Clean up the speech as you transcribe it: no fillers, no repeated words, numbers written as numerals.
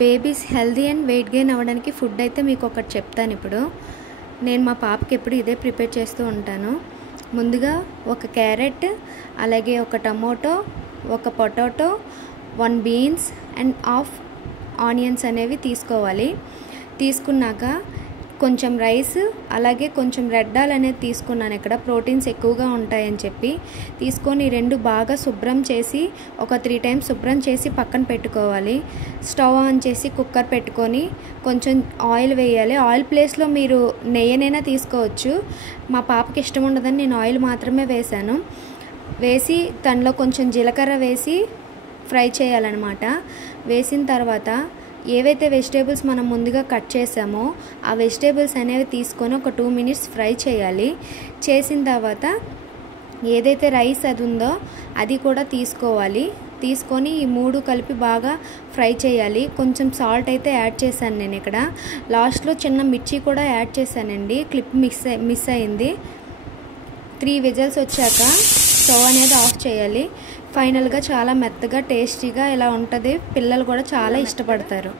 Babies healthy and weight gain అవ్వడానికి food అయితే మీకు ఒకటి చెప్తాను. ఇప్పుడు నేను మా పాపకి ఎప్పుడు ఇదే ప్రిపేర్ చేస్తూ ఉంటాను. ముందుగా ఒక క్యారెట్, అలాగే ఒక టమోటో, ఒక potato, 1 beans and half onions అనేవి తీసుకోవాలి. తీసుకున్నాక కొంచెం రైస్, అలాగే కొంచెం రెడ్ దాల్ అనేది తీసుకున్నాను. ఇక్కడ ప్రోటీన్స్ ఎక్కువగా ఉంటాయని చెప్పి తీసుకొని రెండు బాగా శుభ్రం చేసి ఒక 3 టైమ్స్ శుభ్రం చేసి పక్కన పెట్టుకోవాలి. స్టవ్ ఆన్ చేసి కుక్కర్ పెట్టుకొని కొంచెం ఆయిల్ వేయాలి. ఆయిల్ ప్లేస్లో మీరు నెయ్యినైనా తీసుకోవచ్చు. మా పాపకి ఇష్టం ఉండదని నేను ఆయిల్ మాత్రమే వేశాను. వేసి దానిలో కొంచెం జీలకర్ర వేసి ఫ్రై చేయాలన్నమాట. వేసిన తర్వాత ఏవైతే వెజిటేబుల్స్ మనం ముందుగా కట్ చేసామో ఆ వెజిటేబుల్స్ అనేవి తీసుకొని ఒక 2 మినిట్స్ ఫ్రై చేయాలి. చేసిన తర్వాత ఏదైతే రైస్ అది ఉందో అది కూడా తీసుకోవాలి. తీసుకొని ఈ 3 కలిపి బాగా ఫ్రై చేయాలి. కొంచెం సాల్ట్ అయితే యాడ్ చేశాను నేను ఇక్కడ. లాస్ట్లో చిన్న మిర్చి కూడా యాడ్ చేశానండి. క్లిప్ మిస్ అయింది. 3 విజిల్స్ వచ్చాక స్టవ్ అనేది ఆఫ్ చేయాలి. ఫైనల్గా చాలా మెత్తగా టేస్టీగా ఇలా ఉంటుంది. పిల్లలు కూడా చాలా ఇష్టపడతారు.